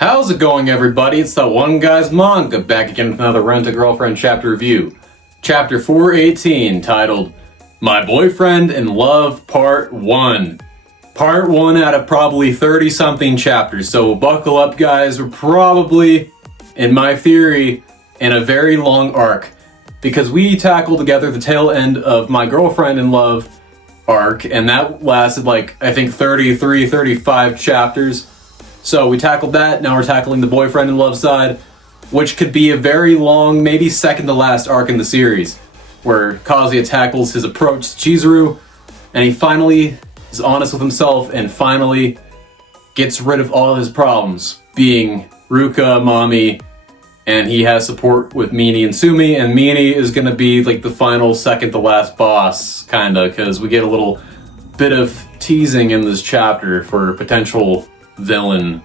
How's it going, everybody? It's that one guy's manga back again with another Rent-A-Girlfriend chapter review. Chapter 418, titled My Boyfriend in Love Part 1. Part 1 out of probably 30-something chapters, so buckle up, guys. We're probably, in my theory, in a very long arc, because we tackled together the tail end of My Girlfriend in Love arc, and that lasted like, I think 33, 35 chapters. So we tackled that, now we're tackling the Boyfriend in Love side, which could be a very long, maybe second to last arc in the series, where Kazuya tackles his approach to Chizuru, and he finally is honest with himself and finally gets rid of all his problems, being Ruka, Mommy, and he has support with Mini and Sumi, and Mini is gonna be like the final second to last boss, kinda, because we get a little bit of teasing in this chapter for potential villain,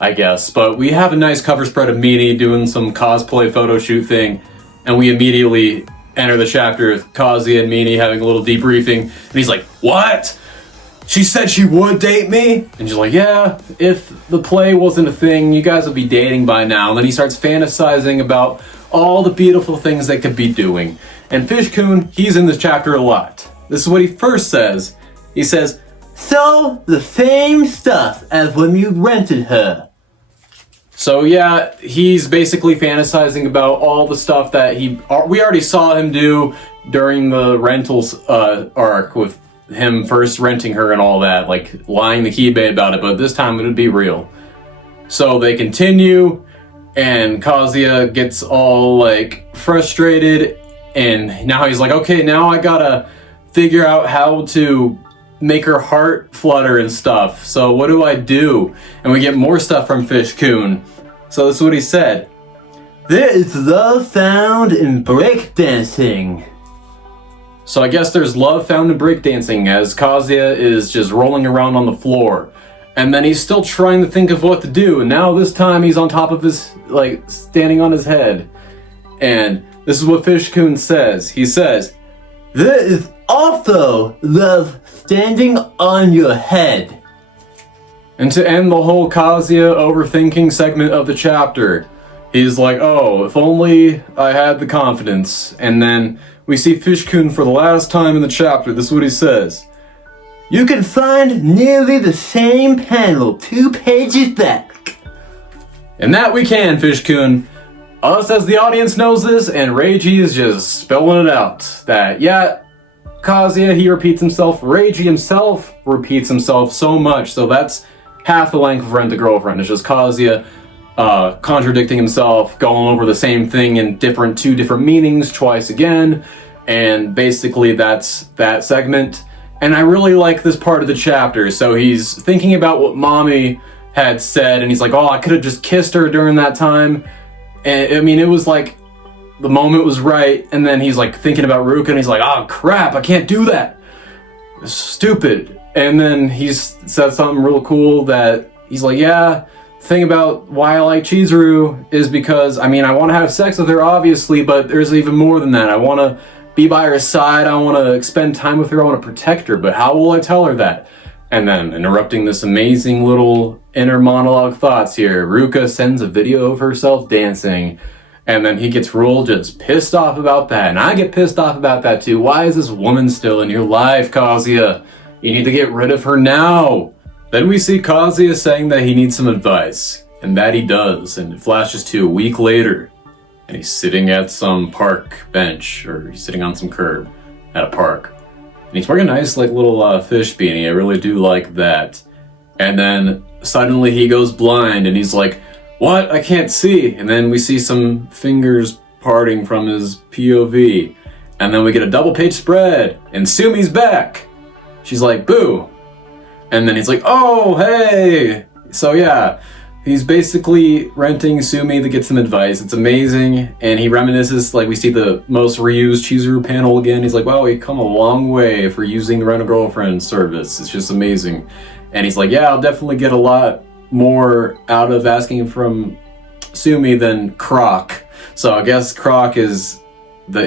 I guess. But we have a nice cover spread of Mini doing some cosplay photo shoot thing, and we immediately enter the chapter with Kazuya and Mini having a little debriefing, and he's like, "What? She said she would date me?" And she's like, "Yeah, if the play wasn't a thing, you guys would be dating by now." And then he starts fantasizing about all the beautiful things they could be doing. And Fish-kun, he's in this chapter a lot. This is what he first says. He says, "So, the same stuff as when you rented her." So yeah, he's basically fantasizing about all the stuff that we already saw him do during the rentals arc, with him first renting her and all that, like lying to Kibe about it, but this time it would be real. So they continue, and Kazuya gets all like frustrated, and now he's like, okay, now I gotta figure out how to make her heart flutter and stuff. So what do I do? And we get more stuff from Fish-kun. So this is what he said. "There is love found in breakdancing." So I guess there's love found in breakdancing, as Kazuya is just rolling around on the floor. And then he's still trying to think of what to do. And now this time he's on top of his, like, standing on his head. And this is what Fish-kun says. He says, "There is also love standing on your head." And to end the whole Kazuya overthinking segment of the chapter, he's like, oh, if only I had the confidence. And then we see Fish-kun for the last time in the chapter. This is what he says. "You can find nearly the same panel 2 pages back." And that we can, Fish-kun. Us as the audience knows this, and Reiji is just spelling it out. That, yeah, Kazuya, he repeats himself. Reiji himself repeats himself so much, so that's half the length of Rent-A-Girlfriend. It's just Kazuya contradicting himself, going over the same thing in two different meanings twice again, and basically that's that segment. And I really like this part of the chapter. So he's thinking about what Mommy had said, and he's like, oh, I could have just kissed her during that time. And I mean, it was like the moment was right, and then he's like thinking about Ruka, and he's like, oh crap, I can't do that. It's stupid. And then he's said something real cool that he's like, yeah, the thing about why I like Chizuru is because, I mean, I want to have sex with her, obviously, but there's even more than that. I want to be by her side, I want to spend time with her, I want to protect her, but how will I tell her that? And then, interrupting this amazing little inner monologue thoughts here, Ruka sends a video of herself dancing, and then he gets real just pissed off about that, and I get pissed off about that too. Why is this woman still in your life, Kazuya? You need to get rid of her now. Then we see Kazuya saying that he needs some advice, and that he does, and it flashes to a week later, and he's sitting at some park bench, or he's sitting on some curb at a park. And he's wearing a nice like little fish beanie. I really do like that. And then suddenly he goes blind, and he's like, what? I can't see. And then we see some fingers parting from his POV. And then we get a double page spread, and Sumi's back. She's like, boo. And then he's like, oh, hey. So yeah, he's basically renting Sumi to get some advice. It's amazing. And he reminisces, like we see the most reused Chizuru panel again. He's like, wow, we've come a long way for using the Rent-A-Girlfriend service. It's just amazing. And he's like, yeah, I'll definitely get a lot more out of asking from Sumi than Croc. So I guess Croc is the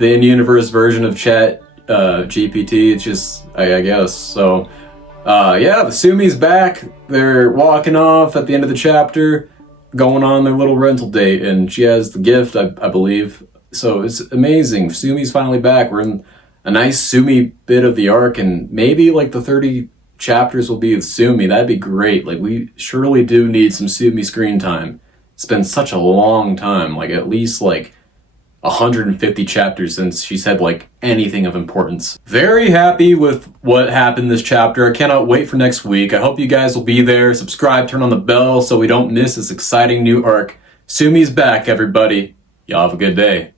in-universe version of Chat GPT. It's just, I guess. So Yeah, the Sumi's back. They're walking off at the end of the chapter, going on their little rental date, and she has the gift, I believe. So it's amazing. Sumi's finally back. We're in a nice Sumi bit of the arc, and maybe like the 30 chapters will be with Sumi. That'd be great. Like, we surely do need some Sumi screen time. It's been such a long time, like at least like 150 chapters since she said like anything of importance. Very happy with what happened this chapter. I cannot wait for next week. I hope you guys will be there. Subscribe, turn on the bell so we don't miss this exciting new arc. Sumi's back, everybody. Y'all have a good day.